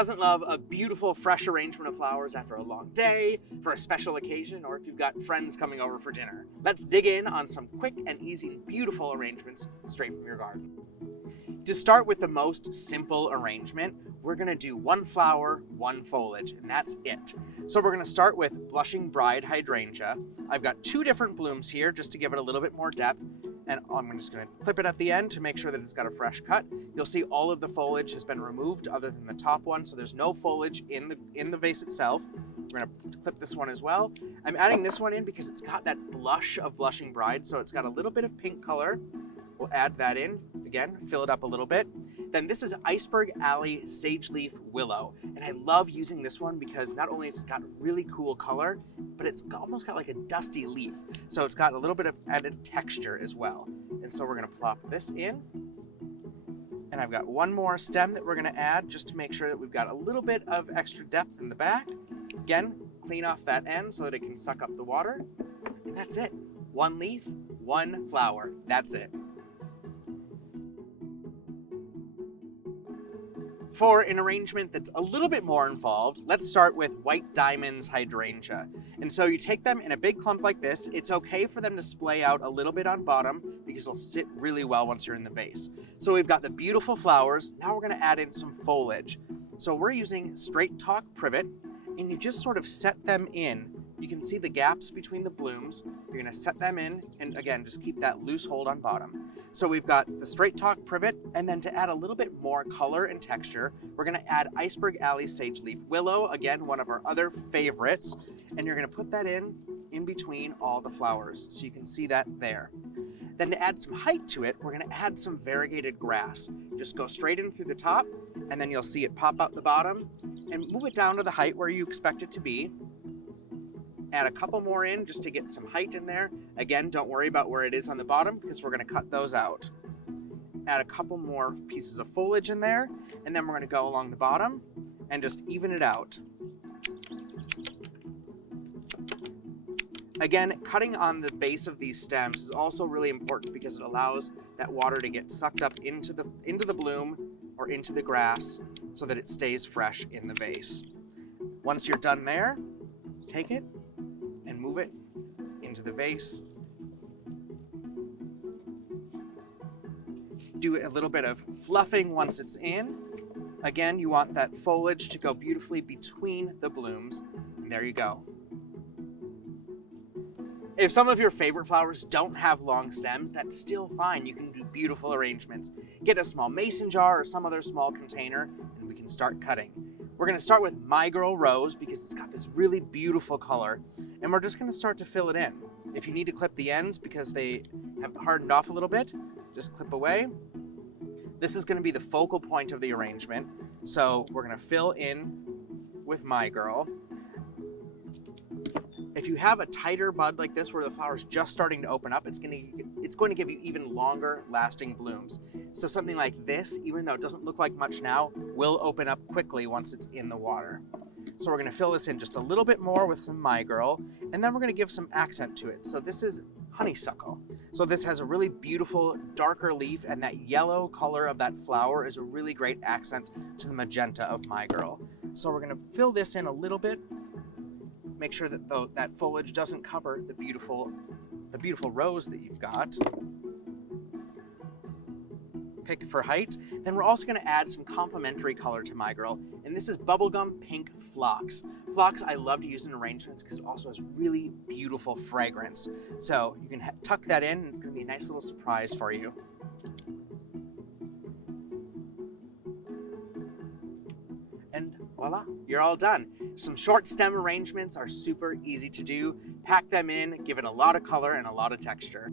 doesn't love a beautiful, fresh arrangement of flowers after a long day, for a special occasion, or if you've got friends coming over for dinner? Let's dig in on some quick and easy, beautiful arrangements straight from your garden. To start with the most simple arrangement, we're gonna do one flower, one foliage, and that's it. So we're gonna start with Blushing Bride Hydrangea. I've got 2 different blooms here just to give it a little bit more depth, and I'm just gonna clip it at the end to make sure that it's got a fresh cut. You'll see all of the foliage has been removed other than the top one, so there's no foliage in the vase itself. We're gonna clip this one as well. I'm adding this one in because it's got that blush of Blushing Bride, so it's got a little bit of pink color. We'll add that in, again, fill it up a little bit. Then this is Iceberg Alley Sage Leaf Willow. And I love using this one because not only has it got really cool color, but it's almost got like a dusty leaf. So it's got a little bit of added texture as well. And so we're gonna plop this in. And I've got one more stem that we're gonna add just to make sure that we've got a little bit of extra depth in the back. Again, clean off that end so that it can suck up the water. And that's it. One leaf, one flower. That's it. For an arrangement that's a little bit more involved, let's start with White Diamonds Hydrangea. And so you take them in a big clump like this. It's okay for them to splay out a little bit on bottom because it'll sit really well once you're in the vase. So we've got the beautiful flowers. Now we're gonna add in some foliage. So we're using Straight Talk Privet, and you just sort of set them in. You can see the gaps between the blooms. You're gonna set them in, and again, just keep that loose hold on bottom. So we've got the Straight Talk Privet, and then to add a little bit more color and texture, we're gonna add Iceberg Alley Sage Leaf Willow, again, one of our other favorites, and you're gonna put that in between all the flowers, so you can see that there. Then to add some height to it, we're gonna add some Variegated Grass. Just go straight in through the top, and then you'll see it pop out the bottom, and move it down to the height where you expect it to be. Add a couple more in just to get some height in there. Again, don't worry about where it is on the bottom because we're gonna cut those out. Add a couple more pieces of foliage in there, and then we're gonna go along the bottom and just even it out. Again, cutting on the base of these stems is also really important because it allows that water to get sucked up into the bloom or into the grass so that it stays fresh in the vase. Once you're done there, take it and move it into the vase. Do a little bit of fluffing once it's in. Again, you want that foliage to go beautifully between the blooms. And there you go. If some of your favorite flowers don't have long stems, that's still fine. You can do beautiful arrangements. Get a small mason jar or some other small container, and we can start cutting. We're gonna start with My Girl Rose because it's got this really beautiful color, and we're just gonna start to fill it in. If you need to clip the ends because they have hardened off a little bit, just clip away. This is gonna be the focal point of the arrangement, so we're gonna fill in with My Girl. If you have a tighter bud like this where the flower's just starting to open up, it's going to give you even longer lasting blooms. So something like this, even though it doesn't look like much now, will open up quickly once it's in the water. So we're gonna fill this in just a little bit more with some My Girl, and then we're gonna give some accent to it. So this is Honeysuckle. So this has a really beautiful darker leaf, and that yellow color of that flower is a really great accent to the magenta of My Girl. So we're gonna fill this in a little bit. Make sure that that foliage doesn't cover the beautiful rose that you've got. Pick for height. Then we're also gonna add some complementary color to My Girl, and this is Bubblegum Pink Phlox. Phlox I love to use in arrangements because it also has really beautiful fragrance. So you can tuck that in, and it's gonna be a nice little surprise for you. And voila, you're all done. Some short stem arrangements are super easy to do. Pack them in, give it a lot of color and a lot of texture.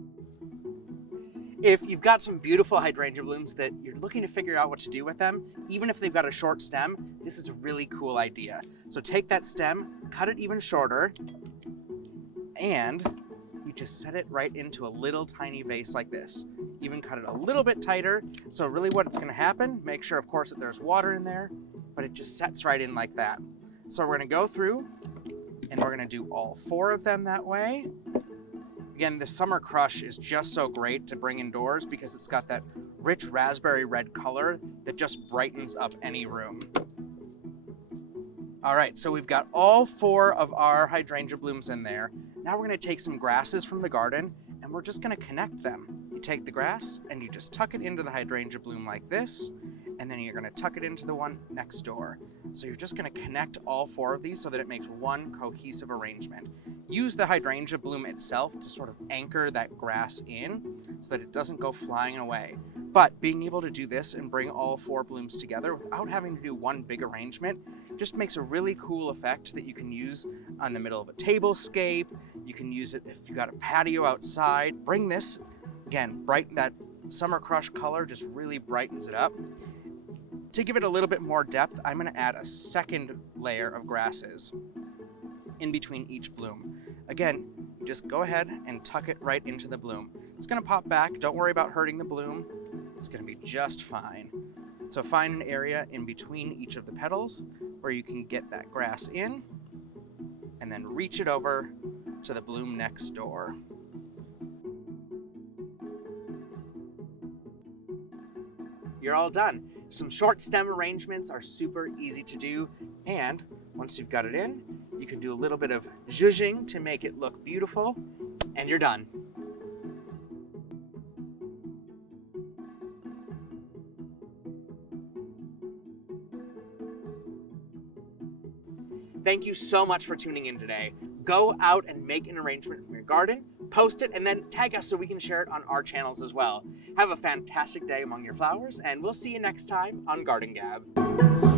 If you've got some beautiful hydrangea blooms that you're looking to figure out what to do with them, even if they've got a short stem, this is a really cool idea. So take that stem, cut it even shorter, and you just set it right into a little tiny vase like this. Even cut it a little bit tighter. So really what's gonna happen, make sure of course that there's water in there, but it just sets right in like that. So we're gonna go through and we're gonna do all 4 of them that way. Again, the Summer Crush is just so great to bring indoors because it's got that rich raspberry red color that just brightens up any room. All right, so we've got all 4 of our hydrangea blooms in there. Now we're gonna take some grasses from the garden and we're just gonna connect them. You take the grass and you just tuck it into the hydrangea bloom like this, and then you're gonna tuck it into the one next door. So you're just gonna connect all 4 of these so that it makes one cohesive arrangement. Use the hydrangea bloom itself to sort of anchor that grass in so that it doesn't go flying away. But being able to do this and bring all 4 blooms together without having to do one big arrangement just makes a really cool effect that you can use on the middle of a tablescape. You can use it if you got a patio outside. Bring this, again, brighten that summer crush color, just really brightens it up. To give it a little bit more depth, I'm gonna add a second layer of grasses in between each bloom. Again, just go ahead and tuck it right into the bloom. It's gonna pop back, don't worry about hurting the bloom. It's gonna be just fine. So find an area in between each of the petals where you can get that grass in, and then reach it over to the bloom next door. You're all done. Some short stem arrangements are super easy to do, and once you've got it in, you can do a little bit of zhuzhing to make it look beautiful, and you're done. Thank you so much for tuning in today. Go out and make an arrangement from your garden, post it, and then tag us so we can share it on our channels as well. Have a fantastic day among your flowers, and we'll see you next time on Garden Gab.